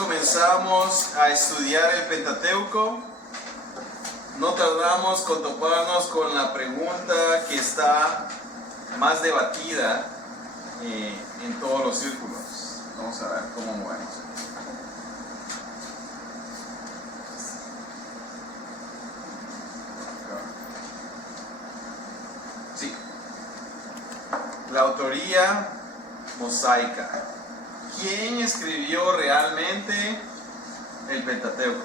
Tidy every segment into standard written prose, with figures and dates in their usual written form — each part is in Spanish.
comenzamos a estudiar el Pentateuco, no tardamos con toparnos con la pregunta que está más debatida en todos los círculos. Vamos a ver cómo movemos. Sí. La autoría mosaica. ¿Quién escribió realmente el Pentateuco?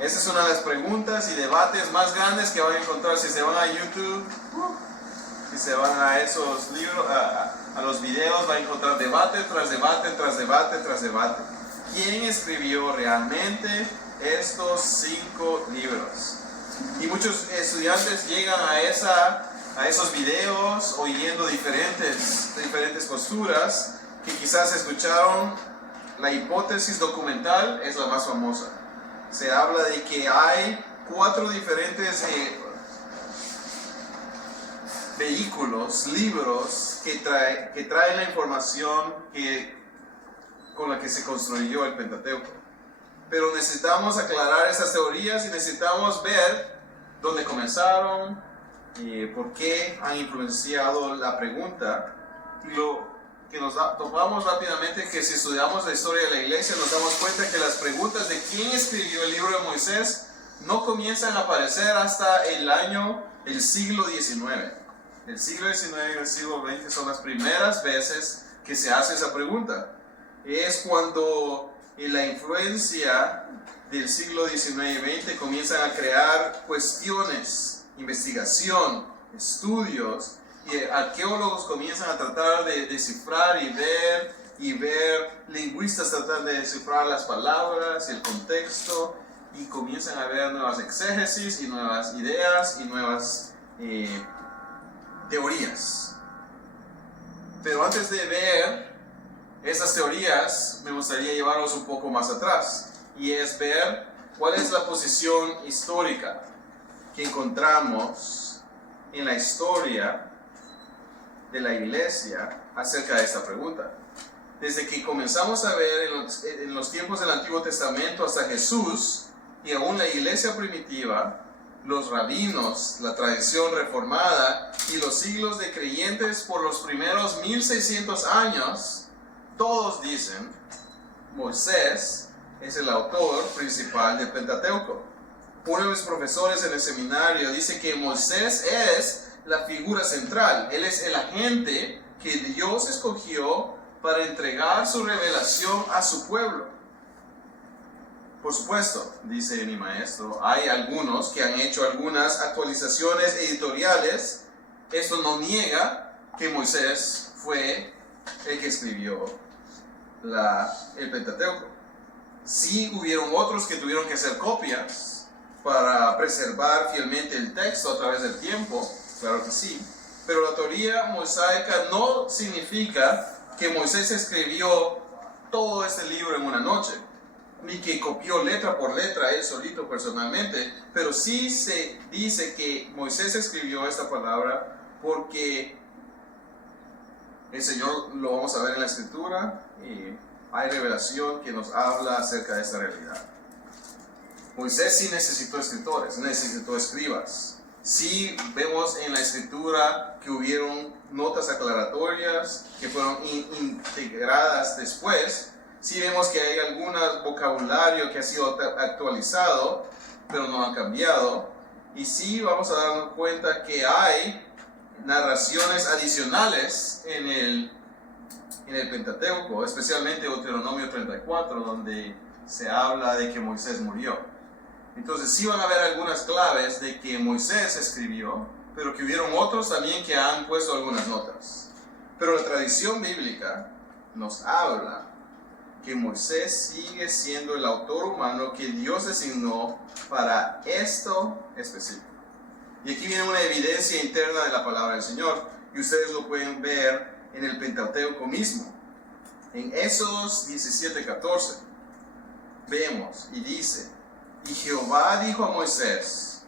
Esa es una de las preguntas y debates más grandes que van a encontrar si se van a YouTube, si se van a esos libros, a los videos, van a encontrar debate tras debate, tras debate, tras debate. ¿Quién escribió realmente estos 5 libros? Y muchos estudiantes llegan a esos videos oyendo diferentes posturas que quizás escucharon. La hipótesis documental es la más famosa. Se habla de que hay 4 diferentes vehículos, libros que traen la información con la que se construyó el Pentateuco. Pero necesitamos aclarar esas teorías y necesitamos ver dónde comenzaron, por qué han influenciado la pregunta. Y lo que nos topamos rápidamente, que si estudiamos la historia de la iglesia nos damos cuenta que las preguntas de quién escribió el libro de Moisés no comienzan a aparecer hasta el siglo XIX. El siglo XIX y el siglo XX son las primeras veces que se hace esa pregunta. Es cuando la influencia del siglo XIX y XX comienzan a crear cuestiones, investigación, estudios, y arqueólogos comienzan a tratar de descifrar y ver, lingüistas tratan de descifrar las palabras, el contexto, y comienzan a ver nuevas exégesis y nuevas ideas y nuevas teorías. Pero antes de ver esas teorías, me gustaría llevarlos un poco más atrás, y es ver cuál es la posición histórica que encontramos en la historia de la iglesia acerca de esta pregunta. Desde que comenzamos a ver en los tiempos del Antiguo Testamento hasta Jesús, y aún la iglesia primitiva, los rabinos, la tradición reformada y los siglos de creyentes por los primeros 1600 años, todos dicen Moisés es el autor principal del Pentateuco. Uno de mis profesores en el seminario dice que Moisés es la figura central. Él es el agente que Dios escogió para entregar su revelación a su pueblo. Por supuesto, dice mi maestro, hay algunos que han hecho algunas actualizaciones editoriales. Esto no niega que Moisés fue el que escribió el Pentateuco. Sí hubieron otros que tuvieron que hacer copias para preservar fielmente el texto a través del tiempo. Claro que sí, pero la teoría mosaica no significa que Moisés escribió todo este libro en una noche, ni que copió letra por letra él solito personalmente, pero sí se dice que Moisés escribió esta palabra porque el Señor, lo vamos a ver en la Escritura, y hay revelación que nos habla acerca de esta realidad. Moisés sí necesitó escritores, necesitó escribas. Sí vemos en la Escritura que hubieron notas aclaratorias que fueron integradas después. Sí vemos que hay algún vocabulario que ha sido actualizado, pero no ha cambiado. Y sí vamos a darnos cuenta que hay narraciones adicionales en el Pentateuco, especialmente Deuteronomio 34, donde se habla de que Moisés murió. Entonces sí van a haber algunas claves de que Moisés escribió, pero que hubieron otros también que han puesto algunas notas. Pero la tradición bíblica nos habla que Moisés sigue siendo el autor humano que Dios designó para esto específico. Y aquí viene una evidencia interna de la palabra del Señor, y ustedes lo pueden ver en el Pentateuco mismo. En Éxodos 17:14 vemos y dice: y Jehová dijo a Moisés,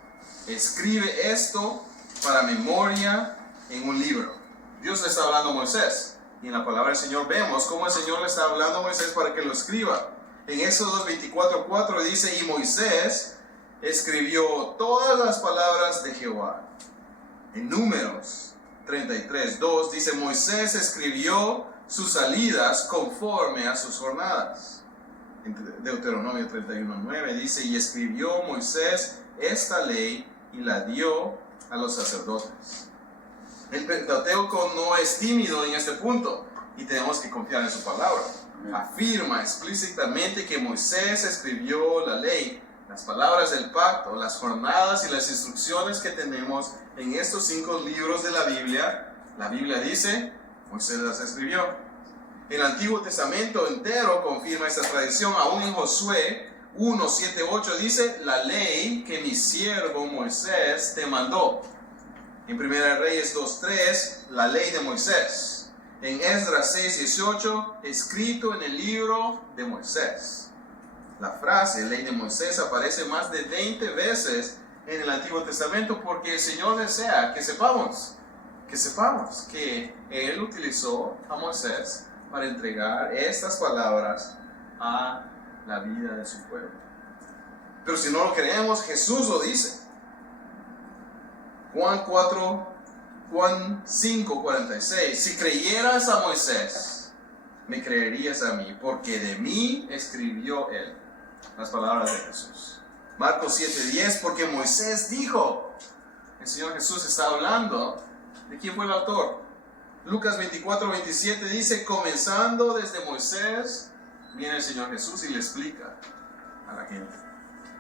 escribe esto para memoria en un libro. Dios le está hablando a Moisés, y en la palabra del Señor vemos cómo el Señor le está hablando a Moisés para que lo escriba. En Éxodo 24:4 dice, y Moisés escribió todas las palabras de Jehová. En Números 33:2 dice, Moisés escribió sus salidas conforme a sus jornadas. En Deuteronomio 31:9 dice, y escribió Moisés esta ley y la dio a los sacerdotes. El Pentateuco no es tímido en este punto y tenemos que confiar en su palabra. Afirma explícitamente que Moisés escribió la ley, las palabras del pacto, las jornadas y las instrucciones que tenemos en estos 5 libros de la Biblia. La Biblia dice, Moisés las escribió. El Antiguo Testamento entero confirma esta tradición. Aún en Josué 1:7-8 dice, la ley que mi siervo Moisés te mandó. En 1 Reyes 2:3, la ley de Moisés. En Esdras 6:18, escrito en el libro de Moisés. La frase ley de Moisés aparece más de 20 veces en el Antiguo Testamento porque el Señor desea que sepamos que Él utilizó a Moisés para entregar estas palabras a la vida de su pueblo. Pero si no lo creemos, Jesús lo dice. Juan 5:46, si creyeras a Moisés, me creerías a mí, porque de mí escribió él. Las palabras de Jesús. Marcos 7:10, porque Moisés dijo. El Señor Jesús está hablando. ¿De quién fue el autor? Lucas 24:27 dice, comenzando desde Moisés, viene el Señor Jesús y le explica a la gente.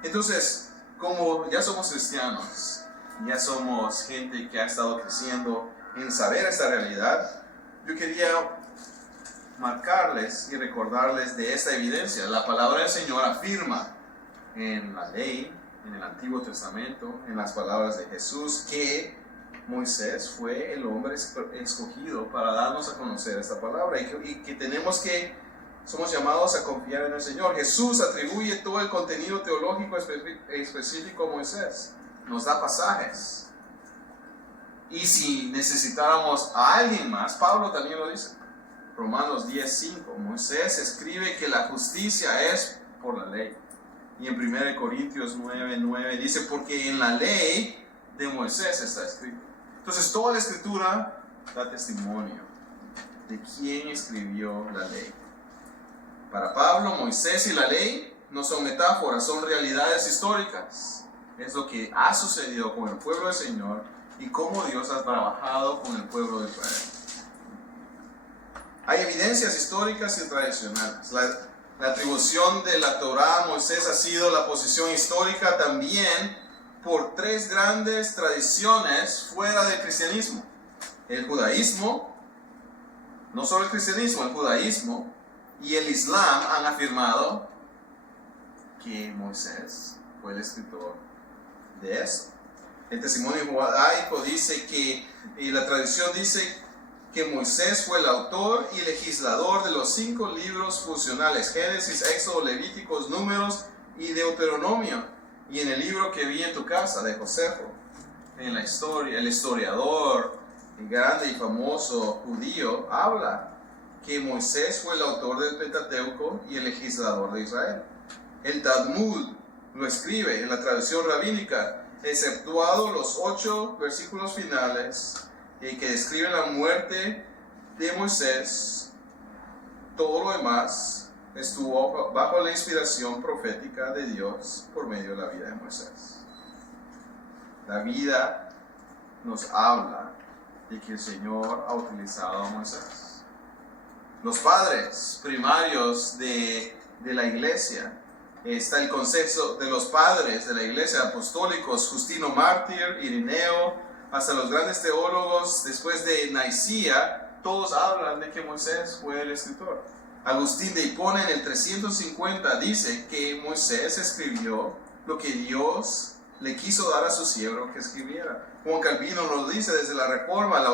Entonces, como ya somos cristianos, ya somos gente que ha estado creciendo en saber esta realidad, yo quería marcarles y recordarles de esta evidencia. La palabra del Señor afirma en la ley, en el Antiguo Testamento, en las palabras de Jesús, que Moisés fue el hombre escogido para darnos a conocer esta palabra y que somos llamados a confiar en el Señor. Jesús atribuye todo el contenido teológico específico a Moisés. Nos da pasajes. Y si necesitáramos a alguien más, Pablo también lo dice. Romanos 10:5, Moisés escribe que la justicia es por la ley. Y en 1 Corintios 9:9 dice, porque en la ley de Moisés está escrito. Entonces toda la escritura da testimonio de quién escribió la ley. Para Pablo, Moisés y la ley no son metáforas, son realidades históricas. Es lo que ha sucedido con el pueblo del Señor y cómo Dios ha trabajado con el pueblo de Israel. Hay evidencias históricas y tradicionales. La atribución de la Torá a Moisés ha sido la posición histórica también por 3 grandes tradiciones fuera del cristianismo. El judaísmo, no solo el cristianismo, el judaísmo y el islam han afirmado que Moisés fue el escritor de eso. El testimonio judaico dice que, y la tradición dice que Moisés fue el autor y legislador de los 5 libros funcionales, Génesis, Éxodo, Levíticos, Números y Deuteronomio. Y en el libro que vi en tu casa, de Josefo, en la historia, el historiador, el grande y famoso judío, habla que Moisés fue el autor del Pentateuco y el legislador de Israel. El Talmud lo escribe en la tradición rabínica, exceptuado los 8 versículos finales que describen la muerte de Moisés. Todo lo demás estuvo bajo la inspiración profética de Dios por medio de la vida de Moisés. La vida nos habla de que el Señor ha utilizado a Moisés. Los padres primarios de la iglesia, está el concepto de los padres de la iglesia apostólicos, Justino Mártir, Irineo, hasta los grandes teólogos después de Nicea, todos hablan de que Moisés fue el escritor. Agustín de Hipona en el 350 dice que Moisés escribió lo que Dios le quiso dar a su siervo que escribiera. Juan Calvino nos dice desde la Reforma, la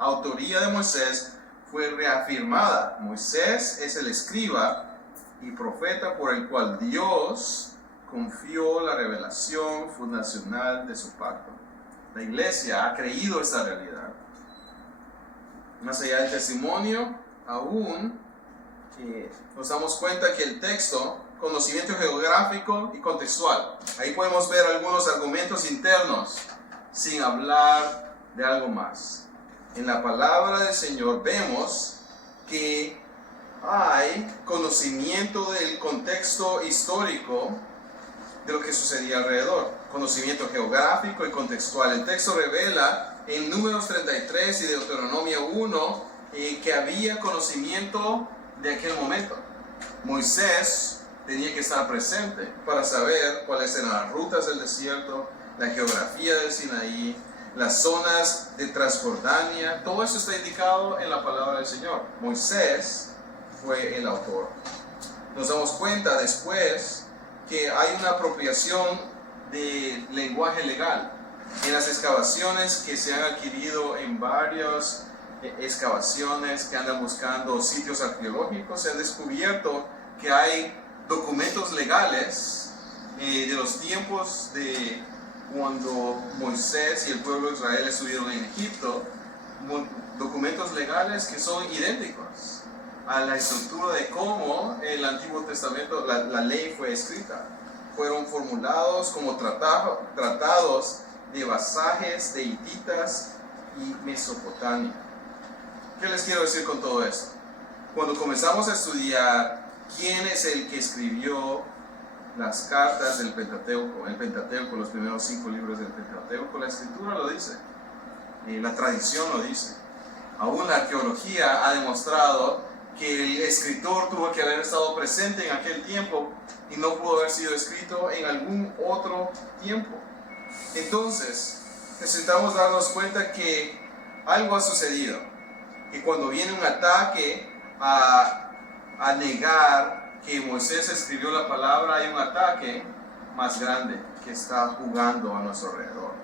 autoría de Moisés fue reafirmada. Moisés es el escriba y profeta por el cual Dios confió la revelación fundacional de su pacto. La iglesia ha creído esta realidad. Más allá del testimonio, aún nos damos cuenta que el texto, conocimiento geográfico y contextual, ahí podemos ver algunos argumentos internos sin hablar de algo más. En la palabra del Señor vemos que hay conocimiento del contexto histórico de lo que sucedía alrededor, conocimiento geográfico y contextual. El texto revela en Números 33 y Deuteronomio 1 que había conocimiento de aquel momento. Moisés tenía que estar presente para saber cuáles eran las rutas del desierto, la geografía del Sinaí, las zonas de Transjordania. Todo eso está indicado en la palabra del Señor. Moisés fue el autor. Nos damos cuenta después que hay una apropiación de lenguaje legal en las excavaciones que se han adquirido en varias excavaciones que andan buscando sitios arqueológicos. Se han descubierto que hay documentos legales de los tiempos de cuando Moisés y el pueblo de Israel estuvieron en Egipto, documentos legales que son idénticos a la estructura de cómo el Antiguo Testamento, la ley fue escrita. Fueron formulados como tratados de vasajes de hititas y Mesopotamia. ¿Qué les quiero decir con todo esto? Cuando comenzamos a estudiar quién es el que escribió las cartas del Pentateuco, los primeros 5 libros del Pentateuco, la Escritura lo dice, la tradición lo dice. Aún la arqueología ha demostrado que el escritor tuvo que haber estado presente en aquel tiempo y no pudo haber sido escrito en algún otro tiempo. Entonces, necesitamos darnos cuenta que algo ha sucedido, que cuando viene un ataque a negar que Moisés escribió la palabra, hay un ataque más grande que está jugando a nuestro alrededor.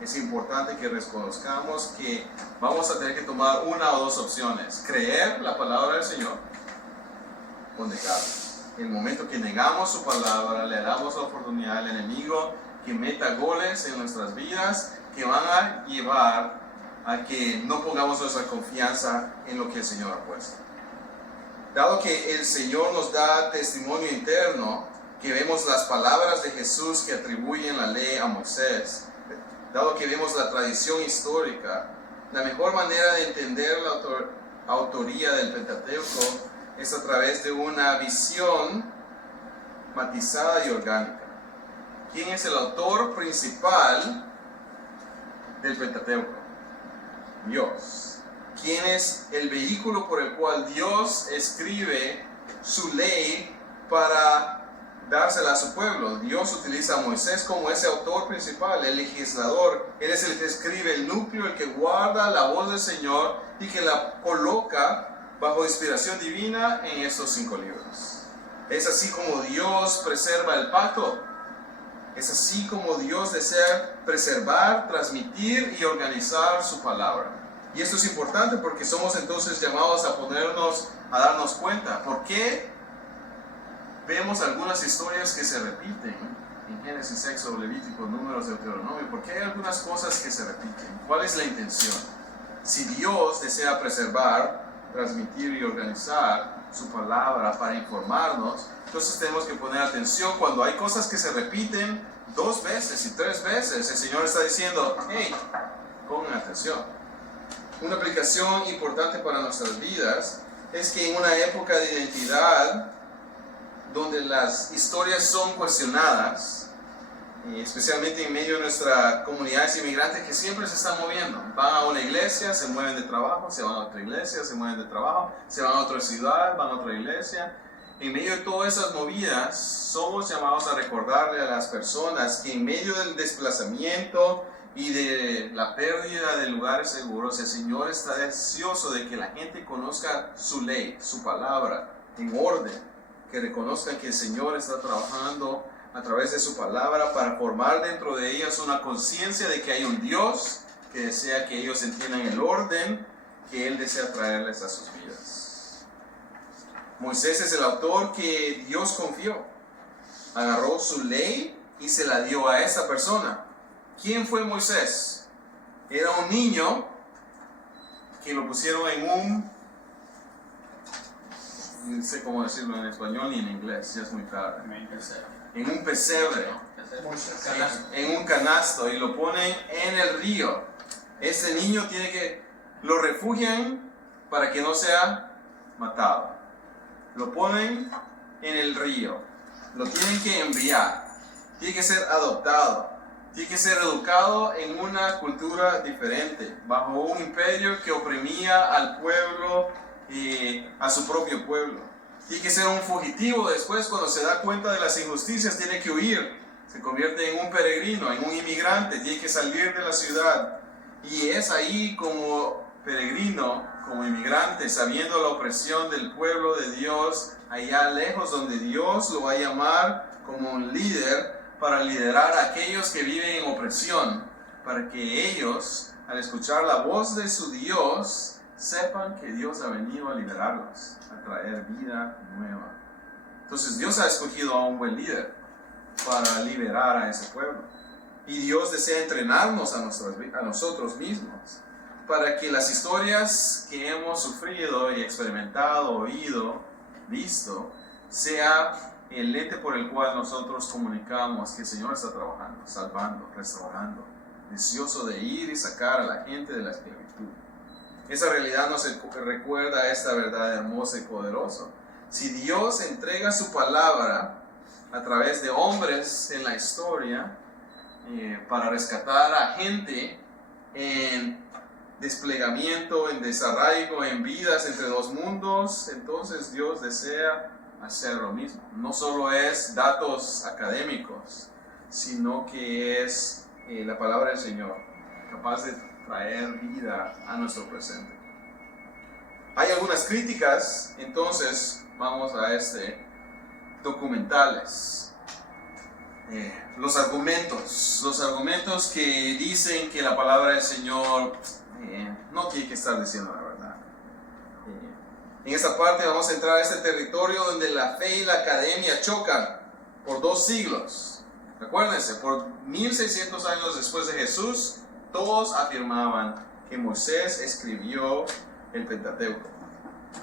Es importante que reconozcamos que vamos a tener que tomar una o dos opciones: creer la palabra del Señor o negarla. En el momento que negamos su palabra, le damos la oportunidad al enemigo que meta goles en nuestras vidas que van a llevar a que no pongamos nuestra confianza en lo que el Señor ha puesto. Dado que el Señor nos da testimonio interno, que vemos las palabras de Jesús que atribuyen la ley a Moisés, dado que vemos la tradición histórica, la mejor manera de entender la autoría del Pentateuco es a través de una visión matizada y orgánica. ¿Quién es el autor principal del Pentateuco? Dios. ¿Quién es el vehículo por el cual Dios escribe su ley para dársela a su pueblo? Dios utiliza a Moisés como ese autor principal, el legislador. Él es el que escribe el núcleo, el que guarda la voz del Señor y que la coloca bajo inspiración divina en estos 5 libros. Es así como Dios preserva el pacto. Es así como Dios desea preservar, transmitir y organizar su palabra. Y esto es importante porque somos entonces llamados a darnos cuenta. ¿Por qué vemos algunas historias que se repiten en Génesis, Éxodo, Levítico, Números, Deuteronomio? ¿Por qué hay algunas cosas que se repiten? ¿Cuál es la intención? Si Dios desea preservar, transmitir y organizar su palabra para informarnos, entonces tenemos que poner atención. Cuando hay cosas que se repiten 2 veces y 3 veces, el Señor está diciendo: hey, pongan atención. Una aplicación importante para nuestras vidas es que en una época de identidad donde las historias son cuestionadas, especialmente en medio de nuestras comunidades inmigrantes que siempre se están moviendo, van a una iglesia, se mueven de trabajo, se van a otra iglesia, se mueven de trabajo, se van a otra ciudad, van a otra iglesia. En medio de todas esas movidas, somos llamados a recordarle a las personas que en medio del desplazamiento y de la pérdida de lugares seguros, el Señor está deseoso de que la gente conozca su ley, su palabra, en orden, que reconozcan que el Señor está trabajando a través de su palabra para formar dentro de ellas una conciencia de que hay un Dios que desea que ellos entiendan el orden que Él desea traerles a sus vidas. Moisés es el autor que Dios confió. Agarró su ley y se la dio a esa persona. ¿Quién fue Moisés? Era un niño que lo pusieron en un no sé cómo decirlo en español ni en inglés, ya es muy tarde. En un pesebre, en un canasto, y lo ponen en el río. Ese niño lo refugian para que no sea matado. Lo ponen en el río, lo tienen que enviar, tiene que ser adoptado, tiene que ser educado en una cultura diferente, bajo un imperio que oprimía al pueblo y a su propio pueblo. Tiene que ser un fugitivo después, cuando se da cuenta de las injusticias, tiene que huir, se convierte en un peregrino, en un inmigrante, tiene que salir de la ciudad. Y es ahí como peregrino, como inmigrante, sabiendo la opresión del pueblo de Dios, allá lejos donde Dios lo va a llamar como un líder para liderar a aquellos que viven en opresión, para que ellos, al escuchar la voz de su Dios, sepan que Dios ha venido a liberarlos, a traer vida nueva. Entonces Dios ha escogido a un buen líder para liberar a ese pueblo. Y Dios desea entrenarnos a nosotros mismos, para que las historias que hemos sufrido y experimentado, oído, visto, sea el lente por el cual nosotros comunicamos que el Señor está trabajando, salvando, restaurando, deseoso de ir y sacar a la gente de la esclavitud. Esa realidad nos recuerda esta verdad hermosa y poderosa. Si Dios entrega su palabra a través de hombres en la historia, para rescatar a gente en desplegamiento, en desarraigo, en vidas entre dos mundos, entonces Dios desea hacer lo mismo. No solo es datos académicos, sino que es la palabra del Señor, capaz de traer vida a nuestro presente. Hay algunas críticas, entonces vamos a documentales. Los argumentos que dicen que la palabra del Señor no tiene que estar diciendo la verdad. En esta parte vamos a entrar a este territorio donde la fe y la academia chocan por 2 siglos. Acuérdense, por 1600 años después de Jesús, todos afirmaban que Moisés escribió el Pentateuco.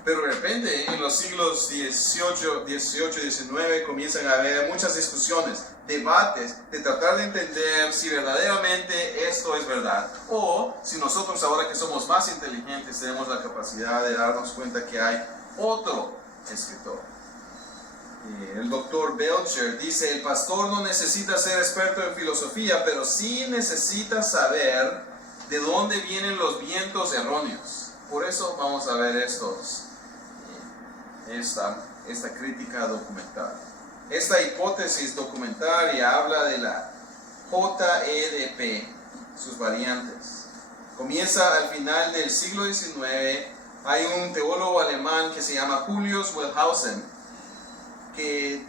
Pero de repente, en los siglos 18 y 19, comienzan a haber muchas discusiones, debates, de tratar de entender si verdaderamente esto es verdad. O si nosotros, ahora que somos más inteligentes, tenemos la capacidad de darnos cuenta que hay otro escritor. El doctor Belcher dice: el pastor no necesita ser experto en filosofía, pero sí necesita saber de dónde vienen los vientos erróneos. Por eso vamos a ver esta crítica documental. Esta hipótesis documentaria habla de la JEDP, sus variantes. Comienza al final del siglo XIX. Hay un teólogo alemán que se llama Julius Wellhausen, que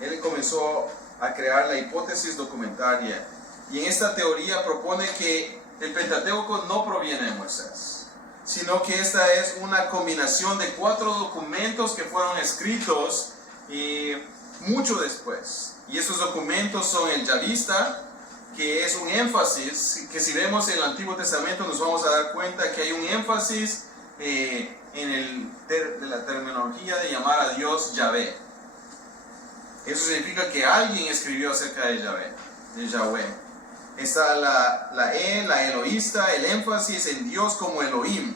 él comenzó a crear la hipótesis documentaria, y en esta teoría propone que el Pentateuco no proviene de Moisés, sino que esta es una combinación de 4 documentos que fueron escritos mucho después. Y esos documentos son el Yavista, que es un énfasis, que si vemos el Antiguo Testamento nos vamos a dar cuenta que hay un énfasis en la terminología de llamar a Dios Yahvé. Eso significa que alguien escribió acerca de Yahvé. Está la Eloísta, el énfasis en Dios como Elohim.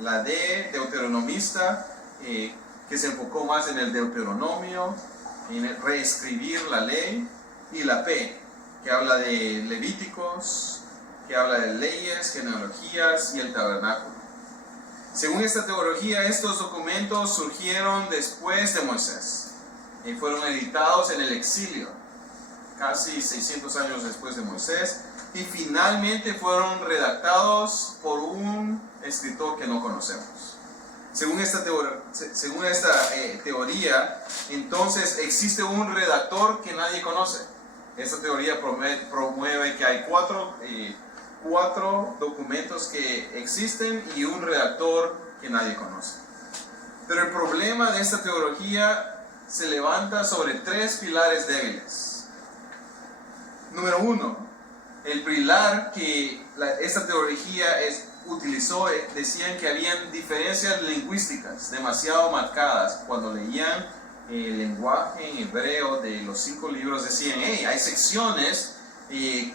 La D, deuteronomista, que se enfocó más en el Deuteronomio, en el reescribir la ley. Y la P, que habla de Levíticos, que habla de leyes, genealogías y el tabernáculo. Según esta teología, estos documentos surgieron después de Moisés y fueron editados en el exilio, casi 600 años después de Moisés, y finalmente fueron redactados por un escritor que no conocemos. Según esta teoría, entonces existe un redactor que nadie conoce. Esta teoría promueve que hay cuatro documentos que existen y un redactor que nadie conoce. Pero el problema de esta teología se levanta sobre 3 pilares débiles. Número 1, el pilar que esta teología utilizó, decían que habían diferencias lingüísticas demasiado marcadas. Cuando leían el lenguaje en hebreo de los 5 libros, decían, hey, hay secciones que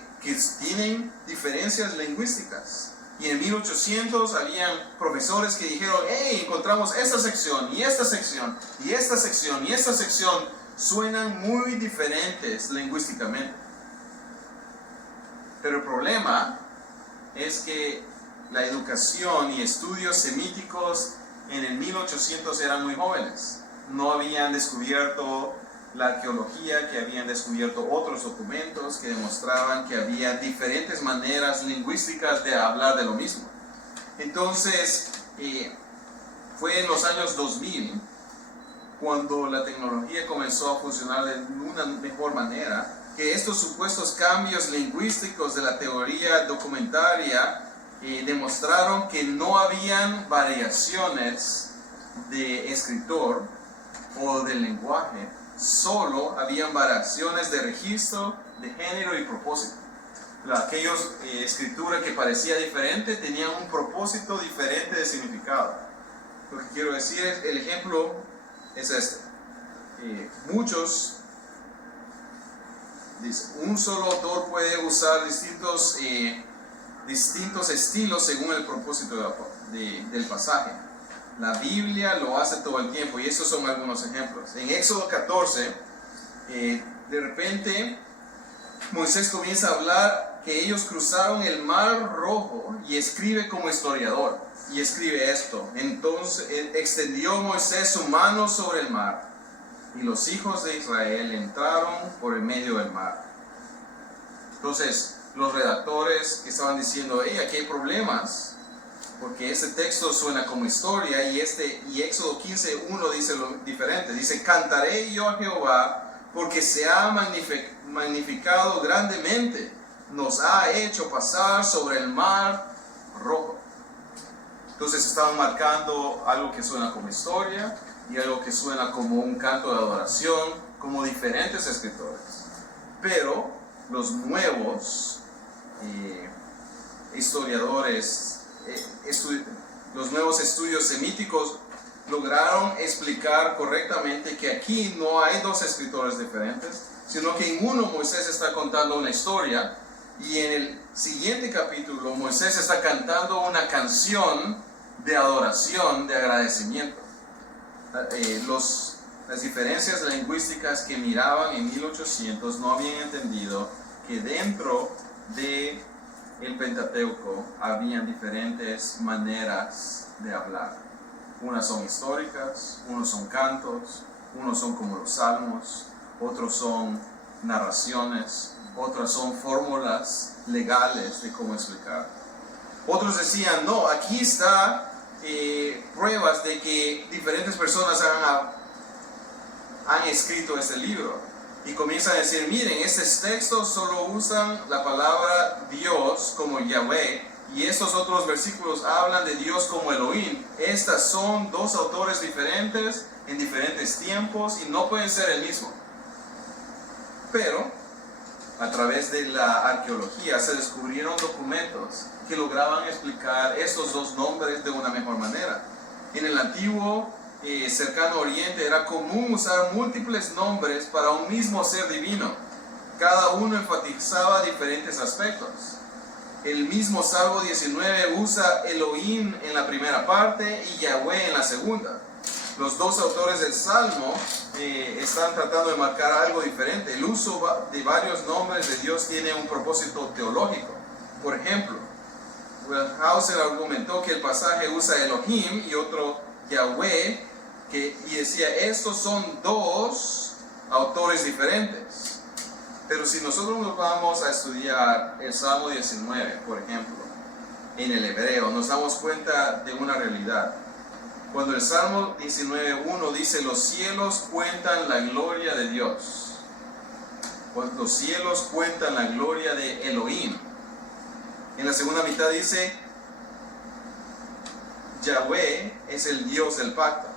tienen diferencias lingüísticas. Y en 1800 habían profesores que dijeron, hey, encontramos esta sección, y esta sección, y esta sección, y esta sección, suenan muy diferentes lingüísticamente. Pero el problema es que la educación y estudios semíticos en el 1800 eran muy jóvenes. No habían descubierto la arqueología, que habían descubierto otros documentos que demostraban que había diferentes maneras lingüísticas de hablar de lo mismo. Entonces, fue en los años 2000 cuando la tecnología comenzó a funcionar de una mejor manera, que estos supuestos cambios lingüísticos de la teoría documentaria demostraron que no habían variaciones de escritor o del lenguaje, solo habían variaciones de registro, de género y propósito. Aquellos escritura que parecía diferente tenían un propósito diferente de significado. Lo que quiero decir es, el ejemplo es este. Muchos dicen, un solo autor puede usar distintos estilos según el propósito del pasaje. La Biblia lo hace todo el tiempo, y estos son algunos ejemplos. En Éxodo 14, de repente Moisés comienza a hablar que ellos cruzaron el Mar Rojo, y escribe como historiador, y escribe esto: entonces extendió Moisés su mano sobre el mar, y los hijos de Israel entraron por el medio del mar. Entonces, los redactores que estaban diciendo, hey, aquí hay problemas, porque este texto suena como historia, y Éxodo 15:1 dice lo diferente. Dice, cantaré yo a Jehová, porque se ha magnificado grandemente, nos ha hecho pasar sobre el mar rojo. Entonces estaban marcando algo que suena como historia, y algo que suena como un canto de adoración, como diferentes escritores. Pero los nuevos historiadores, los nuevos estudios semíticos lograron explicar correctamente que aquí no hay dos escritores diferentes, sino que en uno Moisés está contando una historia, y en el siguiente capítulo Moisés está cantando una canción de adoración, de agradecimiento. Las diferencias lingüísticas que miraban en 1800 no habían entendido que dentro de el Pentateuco habían diferentes maneras de hablar. Unas son históricas, unos son cantos, unos son como los salmos, otros son narraciones, otras son fórmulas legales de cómo explicar. Otros decían, no, aquí está pruebas de que diferentes personas han escrito este libro. Y comienzan a decir, miren, estos textos solo usan la palabra Dios como Yahweh, y estos otros versículos hablan de Dios como Elohim. Estas son dos autores diferentes en diferentes tiempos y no pueden ser el mismo. Pero a través de la arqueología se descubrieron documentos que lograban explicar estos dos nombres de una mejor manera. En el antiguo cercano Oriente era común usar múltiples nombres para un mismo ser divino. Cada uno enfatizaba diferentes aspectos. El mismo Salmo 19 usa Elohim en la primera parte y Yahweh en la segunda. Los dos autores del Salmo están tratando de marcar algo diferente. El uso de varios nombres de Dios tiene un propósito teológico. Por ejemplo, Wellhausen argumentó que el pasaje usa Elohim y otro Yahweh, y decía, estos son dos autores diferentes. Pero si nosotros nos vamos a estudiar el Salmo 19, por ejemplo, en el hebreo, nos damos cuenta de una realidad. Cuando el Salmo 19:1 dice, los cielos cuentan la gloria de Dios. Cuando los cielos cuentan la gloria de Elohim. En la segunda mitad dice, Yahweh es el Dios del pacto.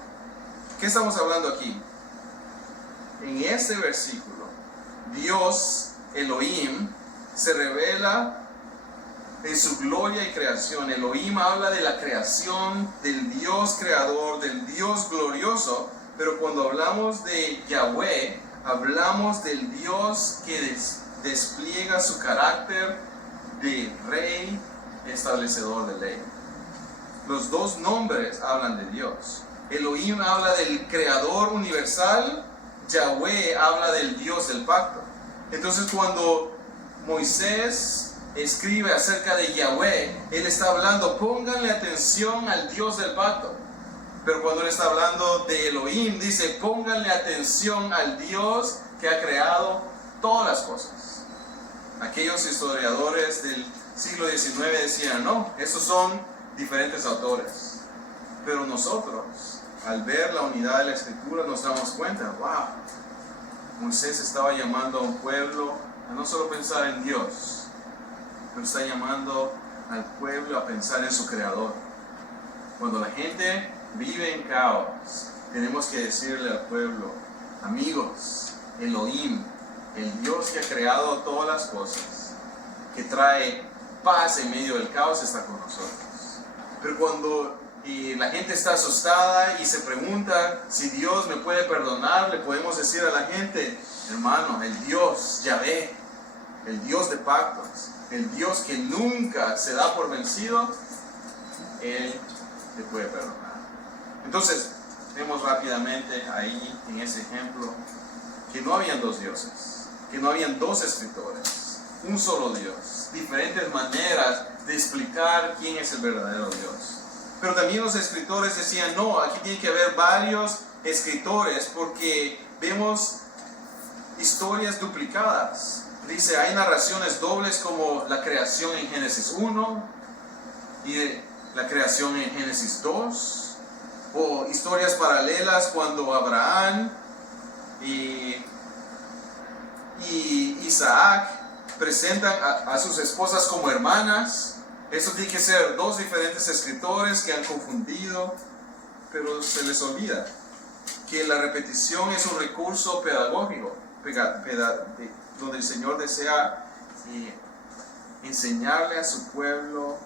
¿Qué estamos hablando aquí? En este versículo, Dios, Elohim, se revela en su gloria y creación. Elohim habla de la creación, del Dios creador, del Dios glorioso, pero cuando hablamos de Yahweh, hablamos del Dios que despliega su carácter de rey, establecedor de ley. Los dos nombres hablan de Dios. Elohim habla del creador universal, Yahweh habla del Dios del pacto. Entonces cuando Moisés escribe acerca de Yahweh, él está hablando, pónganle atención al Dios del pacto. Pero cuando él está hablando de Elohim, dice, pónganle atención al Dios que ha creado todas las cosas. Aquellos historiadores del siglo XIX decían, no, esos son diferentes autores. Pero nosotros, al ver la unidad de la Escritura, nos damos cuenta, wow, Moisés estaba llamando a un pueblo a no solo pensar en Dios, pero está llamando al pueblo a pensar en su Creador. Cuando la gente vive en caos, tenemos que decirle al pueblo, amigos, Elohim, el Dios que ha creado todas las cosas, que trae paz en medio del caos, está con nosotros. Pero cuando la gente está asustada y se pregunta si Dios me puede perdonar, le podemos decir a la gente, hermano, el Dios, Yahvé, el Dios de pactos, el Dios que nunca se da por vencido, Él le puede perdonar. Entonces, vemos rápidamente ahí en ese ejemplo que no habían dos dioses, que no habían dos escritores, un solo Dios, diferentes maneras de explicar quién es el verdadero Dios. Pero también los escritores decían, no, aquí tiene que haber varios escritores porque vemos historias duplicadas. Dice, hay narraciones dobles como la creación en Génesis 1 y la creación en Génesis 2, o historias paralelas cuando Abraham y Isaac presentan a sus esposas como hermanas. Eso tiene que ser dos diferentes escritores que han confundido, pero se les olvida que la repetición es un recurso pedagógico, donde el Señor desea enseñarle a su pueblo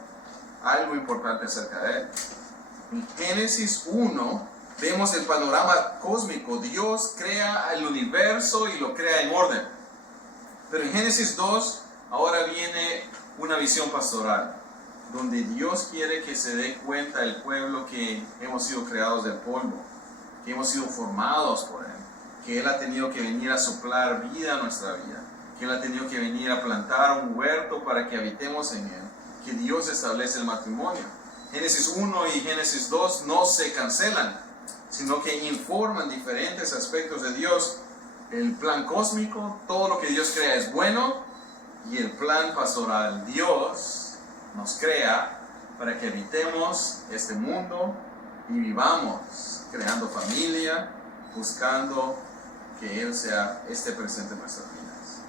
algo importante acerca de Él. En Génesis 1 vemos el panorama cósmico. Dios crea el universo y lo crea en orden. Pero en Génesis 2 ahora viene una visión pastoral, donde Dios quiere que se dé cuenta el pueblo que hemos sido creados del polvo, que hemos sido formados por Él, que Él ha tenido que venir a soplar vida a nuestra vida, que Él ha tenido que venir a plantar un huerto para que habitemos en Él, que Dios establece el matrimonio. Génesis 1 y Génesis 2 no se cancelan, sino que informan diferentes aspectos de Dios. El plan cósmico, todo lo que Dios crea es bueno, y el plan pastoral, Dios nos crea para que habitemos este mundo y vivamos creando familia, buscando que Él esté presente en nuestras vidas.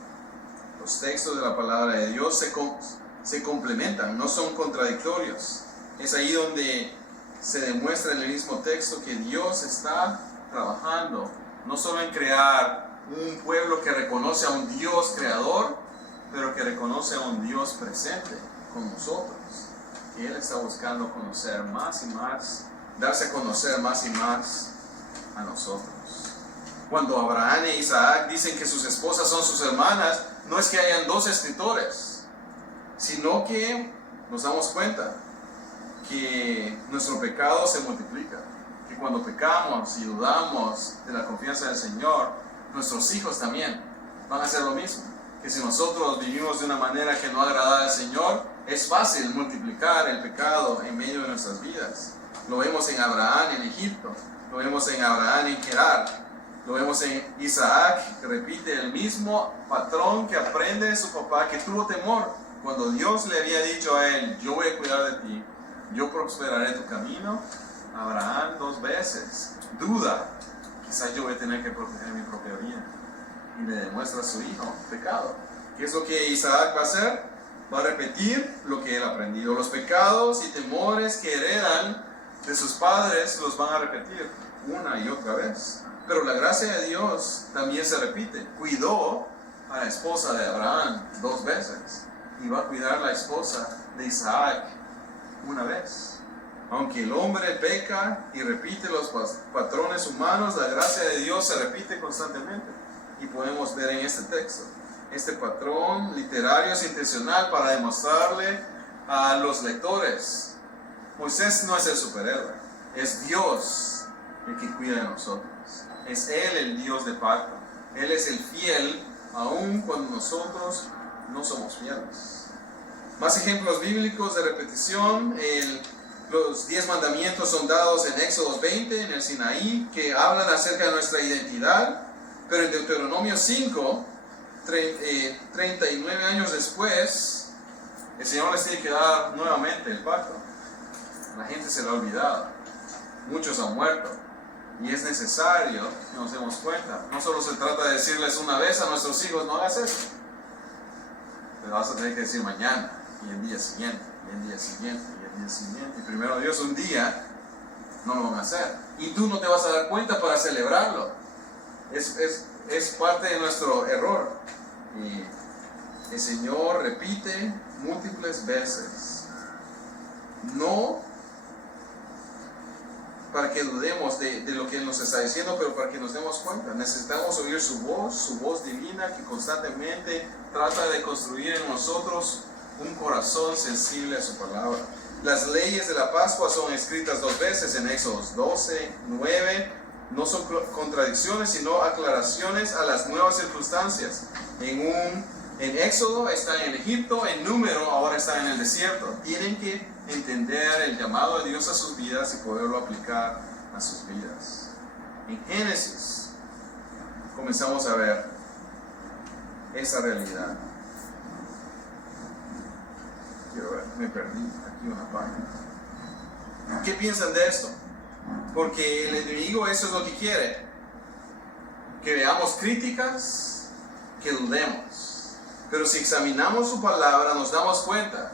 Los textos de la palabra de Dios se complementan, no son contradictorios. Es ahí donde se demuestra en el mismo texto que Dios está trabajando no solo en crear un pueblo que reconoce a un Dios creador, pero que reconoce a un Dios presente con nosotros, que Él está buscando conocer más y más, darse a conocer más y más a nosotros. Cuando Abraham e Isaac dicen que sus esposas son sus hermanas, no es que hayan dos escritores, sino que nos damos cuenta que nuestro pecado se multiplica, que cuando pecamos y dudamos de la confianza del Señor, nuestros hijos también van a hacer lo mismo. Que si nosotros vivimos de una manera que no agrada al Señor, es fácil multiplicar el pecado en medio de nuestras vidas. Lo vemos en Abraham en Egipto, lo vemos en Abraham en Gerar, lo vemos en Isaac, que repite el mismo patrón que aprende de su papá, que tuvo temor cuando Dios le había dicho a él, yo voy a cuidar de ti, yo prosperaré tu camino. Abraham 2 veces duda, quizás yo voy a tener que proteger mi propia vida, y le demuestra a su hijo pecado. ¿Qué es lo que Isaac va a hacer? Va a repetir lo que él ha aprendido. Los pecados y temores que heredan de sus padres los van a repetir una y otra vez. Pero la gracia de Dios también se repite. Cuidó a la esposa de Abraham 2 veces. y va a cuidar la esposa de Isaac una vez. Aunque el hombre peca y repite los patrones humanos, la gracia de Dios se repite constantemente. Y podemos ver en este texto. Este patrón literario es intencional para demostrarle a los lectores: Moisés no es el superhéroe, es Dios el que cuida de nosotros. Es Él el Dios de pacto. Él es el fiel, aun cuando nosotros no somos fieles. Más ejemplos bíblicos de repetición. Los 10 mandamientos son dados en Éxodo 20, en el Sinaí, que hablan acerca de nuestra identidad. Pero en Deuteronomio 5, 39 años después, el Señor les tiene que dar nuevamente el pacto. La gente se lo ha olvidado. Muchos han muerto. Y es necesario que nos demos cuenta. No solo se trata de decirles una vez a nuestros hijos: no hagas eso. Pero vas a tener que decir mañana, y el día siguiente, y el día siguiente, y el día siguiente. Y primero Dios, un día no lo van a hacer. Y tú no te vas a dar cuenta para celebrarlo. Es parte de nuestro error. Y el Señor repite múltiples veces. No para que dudemos de lo que Él nos está diciendo, pero para que nos demos cuenta. Necesitamos oír su voz divina, que constantemente trata de construir en nosotros un corazón sensible a su palabra. Las leyes de la Pascua son escritas 2 veces en Éxodo 12, 9. No son contradicciones, sino aclaraciones a las nuevas circunstancias. En Éxodo están en Egipto, en Número ahora están en el desierto. Tienen que entender el llamado de Dios a sus vidas y poderlo aplicar a sus vidas. En Génesis comenzamos a ver esa realidad. Quiero ver, me perdí aquí una página. ¿Qué piensan de esto? Porque el enemigo eso es lo que quiere. Que veamos críticas, que dudemos. Pero si examinamos su palabra, nos damos cuenta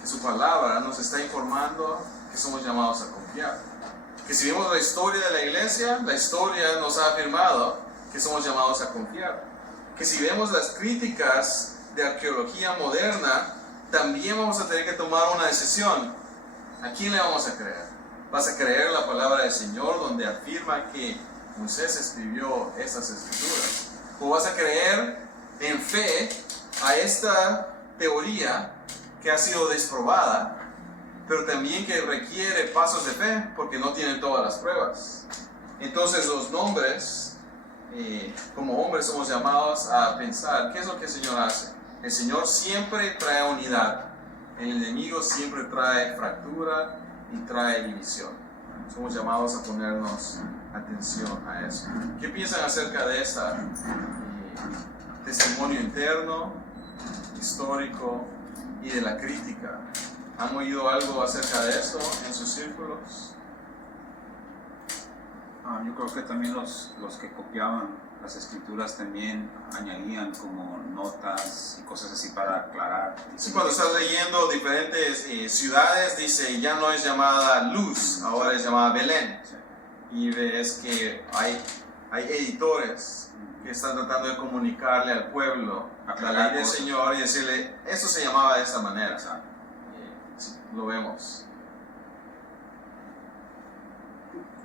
que su palabra nos está informando que somos llamados a confiar. Que si vemos la historia de la iglesia, la historia nos ha afirmado que somos llamados a confiar. Que si vemos las críticas de arqueología moderna, también vamos a tener que tomar una decisión. ¿A quién le vamos a creer? ¿Vas a creer la palabra del Señor donde afirma que Moisés escribió estas escrituras? ¿O vas a creer en fe a esta teoría que ha sido desprobada, pero también que requiere pasos de fe porque no tienen todas las pruebas? Entonces los nombres, como hombres somos llamados a pensar, ¿qué es lo que el Señor hace? El Señor siempre trae unidad. El enemigo siempre trae fractura y trae división. Somos llamados a ponernos atención a eso. ¿Qué piensan acerca de este testimonio interno, histórico y de la crítica? ¿Han oído algo acerca de esto en sus círculos? Yo creo que también los que copiaban las escrituras también añadían como notas y cosas así para aclarar. Sí, cuando estás leyendo diferentes ciudades, dice ya no es llamada Luz, ahora es llamada Belén. Sí. Y ves que hay editores que están tratando de comunicarle al pueblo la ley del Señor y decirle, esto se llamaba de esta manera. Sí, lo vemos.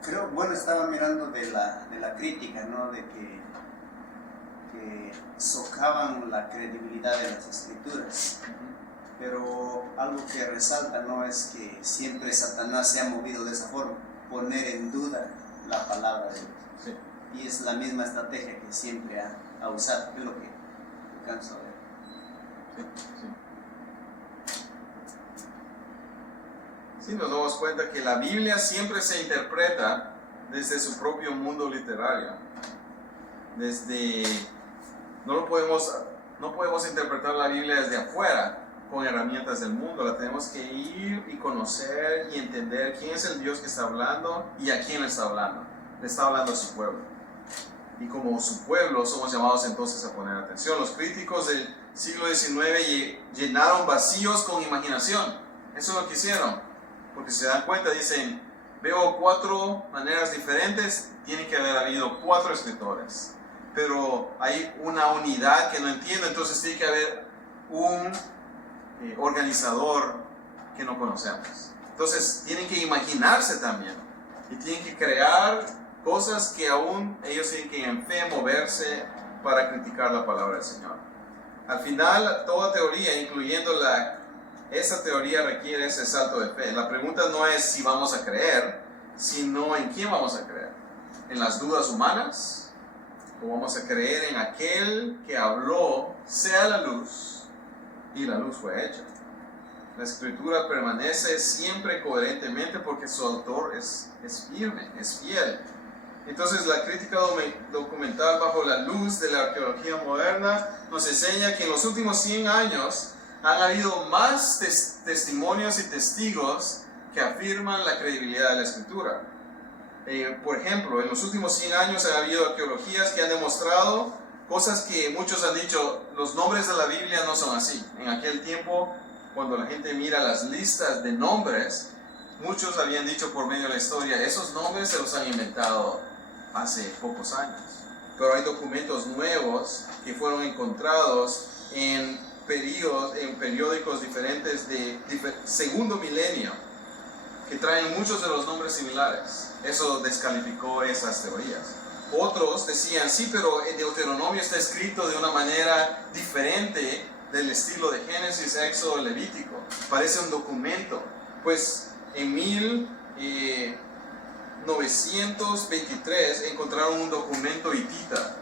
Creo, bueno, estaba mirando de la crítica, ¿no? De que socavan la credibilidad de las escrituras. Pero algo que resalta, ¿no? Es que siempre Satanás se ha movido de esa forma, poner en duda la palabra de Dios. Sí. Y es la misma estrategia que siempre ha usado, es lo que alcanzo a ver. Sí, nos damos cuenta que la Biblia siempre se interpreta desde su propio mundo literario. No podemos interpretar la Biblia desde afuera con herramientas del mundo. La tenemos que ir y conocer y entender quién es el Dios que está hablando y a quién le está hablando. Le está hablando a su pueblo. Y como su pueblo somos llamados entonces a poner atención. Los críticos del siglo XIX llenaron vacíos con imaginación. Eso es lo que hicieron. Porque si se dan cuenta, dicen, veo 4 maneras diferentes, tiene que haber habido 4 escritores. Pero hay una unidad que no entiendo, entonces tiene que haber organizador que no conocemos. Entonces tienen que imaginarse también y tienen que crear cosas que aún ellos tienen que en fe moverse para criticar la palabra del Señor. Al final, toda teoría, incluyendo esa teoría, requiere ese salto de fe. La pregunta no es si vamos a creer, sino en quién vamos a creer. ¿En las dudas humanas? ¿O vamos a creer en aquel que habló, sea la luz, y la luz fue hecha? La escritura permanece siempre coherentemente porque su autor es firme, es fiel. Entonces la crítica documental bajo la luz de la arqueología moderna nos enseña que en los últimos 100 años han habido más testimonios y testigos que afirman la credibilidad de la escritura. Por ejemplo, en los últimos 100 años ha habido arqueologías que han demostrado cosas que muchos han dicho, los nombres de la Biblia no son así. En aquel tiempo, cuando la gente mira las listas de nombres, muchos habían dicho por medio de la historia, esos nombres se los han inventado hace pocos años. Pero hay documentos nuevos que fueron encontrados en periódicos diferentes de segundo milenio, que traen muchos de los nombres similares. Eso descalificó esas teorías. Otros decían, sí, pero el Deuteronomio está escrito de una manera diferente del estilo de Génesis, Éxodo, Levítico. Parece un documento. Pues en 1923 encontraron un documento hitita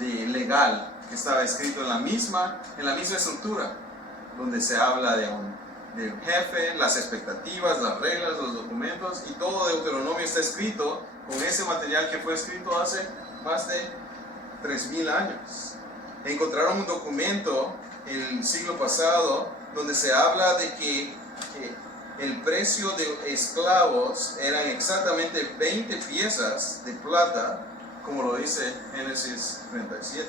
legal que estaba escrito en la misma estructura, donde se habla de un jefe, las expectativas, las reglas, los documentos, y todo Deuteronomio está escrito con ese material que fue escrito hace más de 3,000 años. Encontraron un documento el siglo pasado donde se habla de que el precio de esclavos eran exactamente 20 piezas de plata, como lo dice Génesis 37.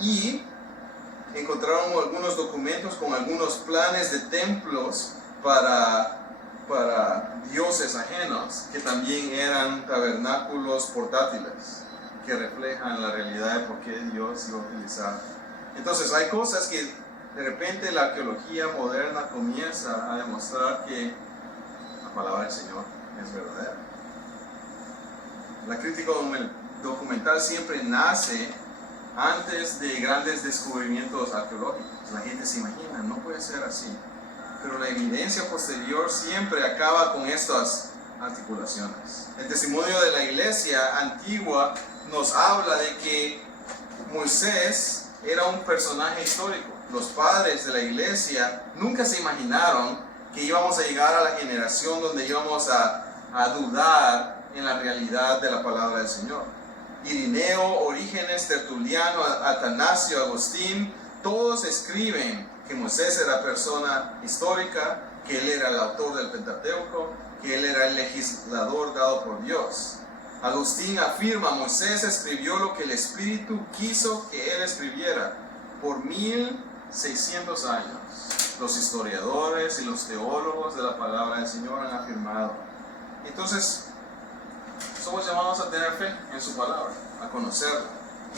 Y encontraron algunos documentos con algunos planes de templos para dioses ajenos, que también eran tabernáculos portátiles, que reflejan la realidad de por qué Dios iba a utilizar. Entonces hay cosas que de repente la arqueología moderna comienza a demostrar que la palabra del Señor es verdadera. La crítica documental siempre nace antes de grandes descubrimientos arqueológicos. La gente se imagina, no puede ser así. Pero la evidencia posterior siempre acaba con estas articulaciones. El testimonio de la iglesia antigua nos habla de que Moisés era un personaje histórico. Los padres de la iglesia nunca se imaginaron que íbamos a llegar a la generación donde íbamos a dudar en la realidad de la palabra del Señor. Irineo, Orígenes, Tertuliano, Atanasio, Agustín, todos escriben que Moisés era persona histórica, que él era el autor del Pentateuco, que él era el legislador dado por Dios. Agustín afirma, Moisés escribió lo que el Espíritu quiso que él escribiera por 1600 años. Los historiadores y los teólogos de la palabra del Señor han afirmado. Entonces, somos llamados a tener fe en su palabra, a conocerla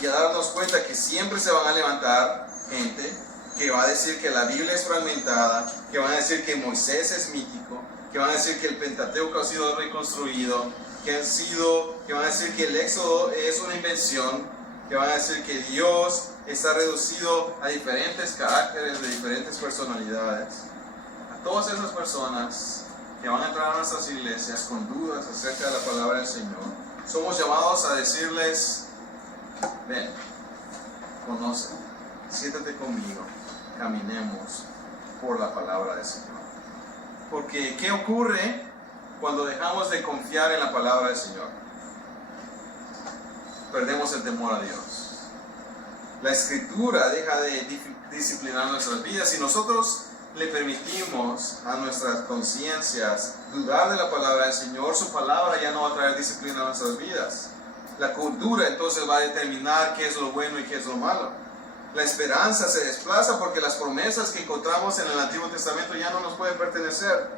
y a darnos cuenta que siempre se van a levantar gente que va a decir que la Biblia es fragmentada, que van a decir que Moisés es mítico, que van a decir que el Pentateuco ha sido reconstruido, que van a decir que el Éxodo es una invención, que van a decir que Dios está reducido a diferentes caracteres de diferentes personalidades. A todas esas personas que van a entrar a nuestras iglesias con dudas acerca de la palabra del Señor, somos llamados a decirles, ven, conoce, siéntate conmigo, caminemos por la palabra del Señor. Porque, ¿qué ocurre cuando dejamos de confiar en la palabra del Señor? Perdemos el temor a Dios. La Escritura deja de disciplinar nuestras vidas y nosotros le permitimos a nuestras conciencias dudar de la palabra del Señor. Su palabra ya no va a traer disciplina a nuestras vidas. La cultura entonces va a determinar qué es lo bueno y qué es lo malo. La esperanza se desplaza porque las promesas que encontramos en el Antiguo Testamento ya no nos pueden pertenecer.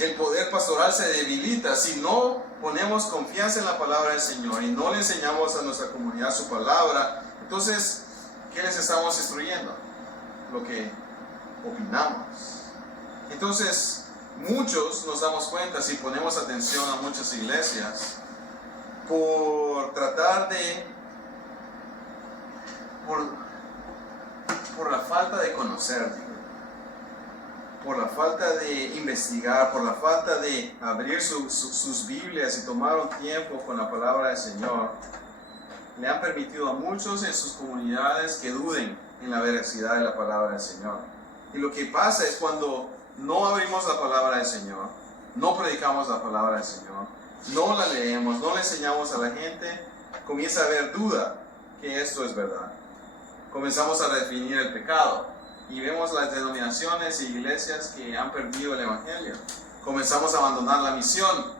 El poder pastoral se debilita si no ponemos confianza en la palabra del Señor y no le enseñamos a nuestra comunidad su palabra. Entonces, ¿qué les estamos instruyendo? Lo que opinamos. Entonces, muchos nos damos cuenta, si ponemos atención a muchas iglesias, por tratar de, por la falta de conocer, por la falta de investigar, por la falta de abrir sus Biblias y tomar un tiempo con la palabra del Señor, le han permitido a muchos en sus comunidades que duden en la veracidad de la palabra del Señor. Y lo que pasa es cuando no abrimos la palabra del Señor, no predicamos la palabra del Señor, no la leemos, no le enseñamos a la gente, comienza a haber duda que esto es verdad. Comenzamos a definir el pecado y vemos las denominaciones e iglesias que han perdido el Evangelio. Comenzamos a abandonar la misión.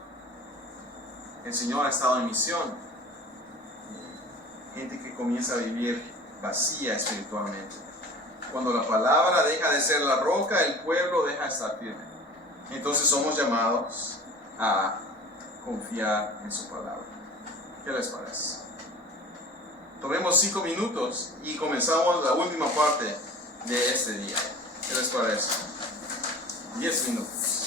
El Señor ha estado en misión. Gente que comienza a vivir vacía espiritualmente. Cuando la palabra deja de ser la roca, el pueblo deja de estar firme. Entonces somos llamados a confiar en su palabra. ¿Qué les parece? Tomemos 5 minutos y comenzamos la última parte de este día. ¿Qué les parece? 10 minutos.